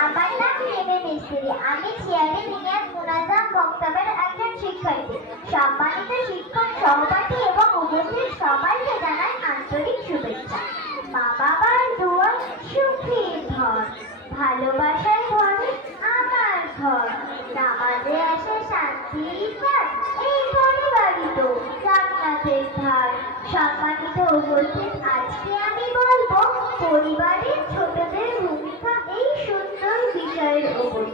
মিস্ত্রি। আমি চেয়ারে বিজ্ঞান মুনাজাম বক্তব্যের একজন শিক্ষার্থী। সম্মানিত শিক্ষক, সহপাঠী এবং উপস্থিত সবাইকে জানাই আন্তরিক শুভেচ্ছা। মা বাবার দোয়া সুখী ঘর ভালোবাসায় ঘরে আমার ঘর। নামাজে আসে শান্তি ঘর এই পরিবারই তো জান্নাতের ধার। সম্মানিত উপস্থিত আজকে আমি বলব পরিবারের ছোটদের ভূমিকা এই সুন্দর বিষয়ের উপর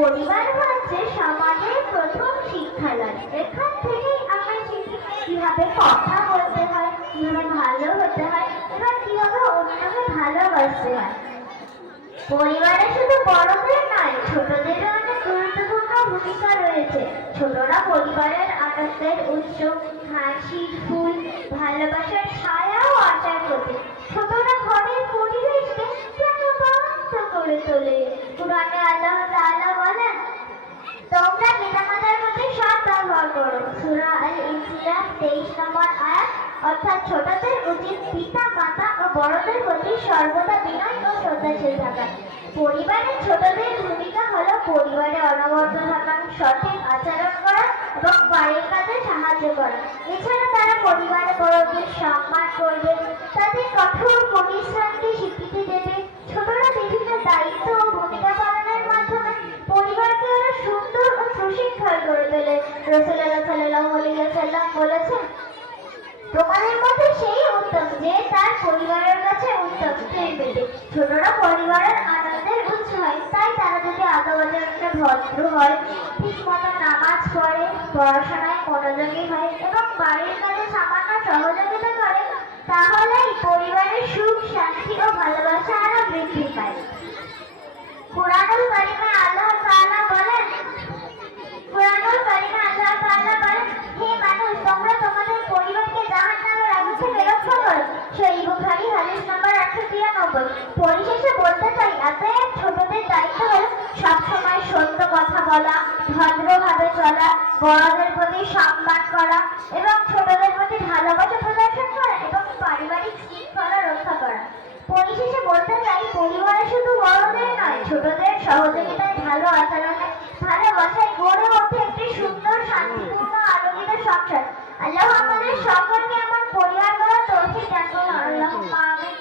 পরিবার হচ্ছে সমাজের প্রথম শিক্ষালয় এখান থেকেই আমরা শিখি কীভাবে কথা বলতে হয়, কীভাবে ভালো হতে হয় এবং কীভাবে অন্যকে ভালোবাসতে হয়। পরিবারে শুধু বড়দের নয়, ছোটদেরও অনেক গুরুত্বপূর্ণ ভূমিকা রয়েছে। ছোটরা পরিবারের আকাশের উৎস, হাসি, ফুল, ভালোবাসার ছায়া ও আচার প্রতি ছোটরা ঘরের পরিবেশকে প্রাণবন্ত করে তোলে। বলেন তোমরা পিতামাতার প্রতি সৎ ব্যবহার করো। সূরা আল ইনসিরাত 23 নম্বর আয়াত, অর্থাৎ ছোটদের উচিত পিতা, মাতা ও বড়দের প্রতি সর্বদা বিনয় ও শ্রদ্ধাশীল থাকা। পরিবারের ছোটদের ভূমিকা হলো পরিবারে অনবরত থাকা, সঠিক আচরণ করা এবং বাড়ির কাজে সাহায্য করা। এছাড়া তারা পরিবারে বড়দের সম্মান করবে, তাদের কঠোর পরিশ্রমকে স্বীকৃতি দেবে হয় তাই তারা যদি আদবাচরণে ভদ্র হয় ঠিক মতো নামাজ পড়ে পড়াশোনায় মনোযোগী হয় এবং পরিবারের সুখ শান্তি ও ভালোবাসা আরও বৃদ্ধি পায় কোরআনুল কারিমে আল্লাহ তাআলা বলেন কোরআনুল কারিমে আল্লাহ তাআলা বলেন হে মানুষ তোমরা তোমাদের পরিবারকে জাহান্নামের আগুন থেকে রক্ষা করো সেই বুখারী হাদিস নম্বর 193 পরিশেষে বলতে চাই, অতএব ছোটদের দায়িত্ব হলো সবসময় সত্য কথা বলা, ভদ্রভাবে চলা, বড়দের প্রতি সম্মান করা এবং ছোটদের প্রতি ভালোবাসা প্রদর্শন করা এবং পারিবারিক শৃঙ্খলা রক্ষা করা। পরিশেষে বলতে চাই, পরিবারে শুধু বড়দের নয়, ছোটদের সহযোগিতায় ভালো আচরণে, ভালোবাসায় গড়ে ওঠে একটি সুন্দর, শান্তিপূর্ণ, আলোকিত সংসার। আল্লাহ আমাদের সকলকে আমার পরিবার গড়ার তৌফিক দান করুন আল্লাহ আমিন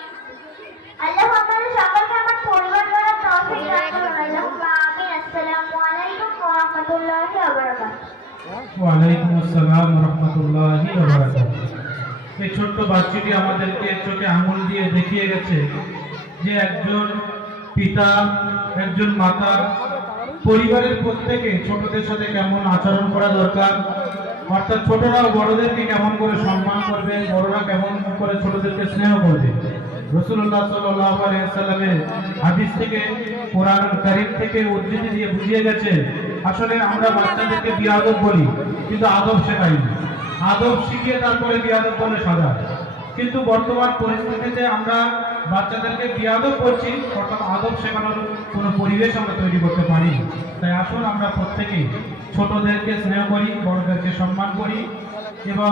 আল্লাহ আমাদের সকলকে আমার পরিবার গড়ার তৌফিক দান করুন আল্লাহ আমিন আসসালামু আলাইকুম ওয়া রাহমাতুল্লাহি ওয়া বারাকাতুহু যে একজন পিতা, একজন মাতা, পরিবারের প্রত্যেকে ছোটদের সাথে কেমন আচরণ করা দরকার, অর্থাৎ ছোটরাও বড়দেরকে কেমন করে সম্মান করবে, বড়রা কেমন করে ছোটদেরকে স্নেহ করবে? রসুল্লাহ সাল্লামের হাদিস থেকে কোরআন কারিম থেকে উদ্ধৃতি দিয়ে বুঝিয়ে গেছে, আসলে আমরা বাচ্চাদেরকে বিয়াদব বলি, কিন্তু আদব শেখাই। আদব শিখিয়ে তারপরে বিয়াদব বলে সাজা। কিন্তু বর্তমান পরিস্থিতিতে আমরা বাচ্চাদেরকে বিয়াদব করছি অর্থাৎ আদব শেখানোর কোনো পরিবেশ আমরা তৈরি করতে পারি তাই আসুন আমরা প্রত্যেকেই ছোটদেরকে স্নেহ করি, বড়দেরকে সম্মান করি এবং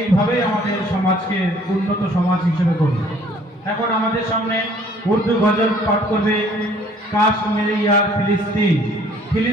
এইভাবেই আমাদের সমাজকে উন্নত সমাজ হিসেবে করি এখন আমাদের সামনে উর্দু গজল পাঠ করবে কাশ্মীর ইয়ার ফিলিস্তিন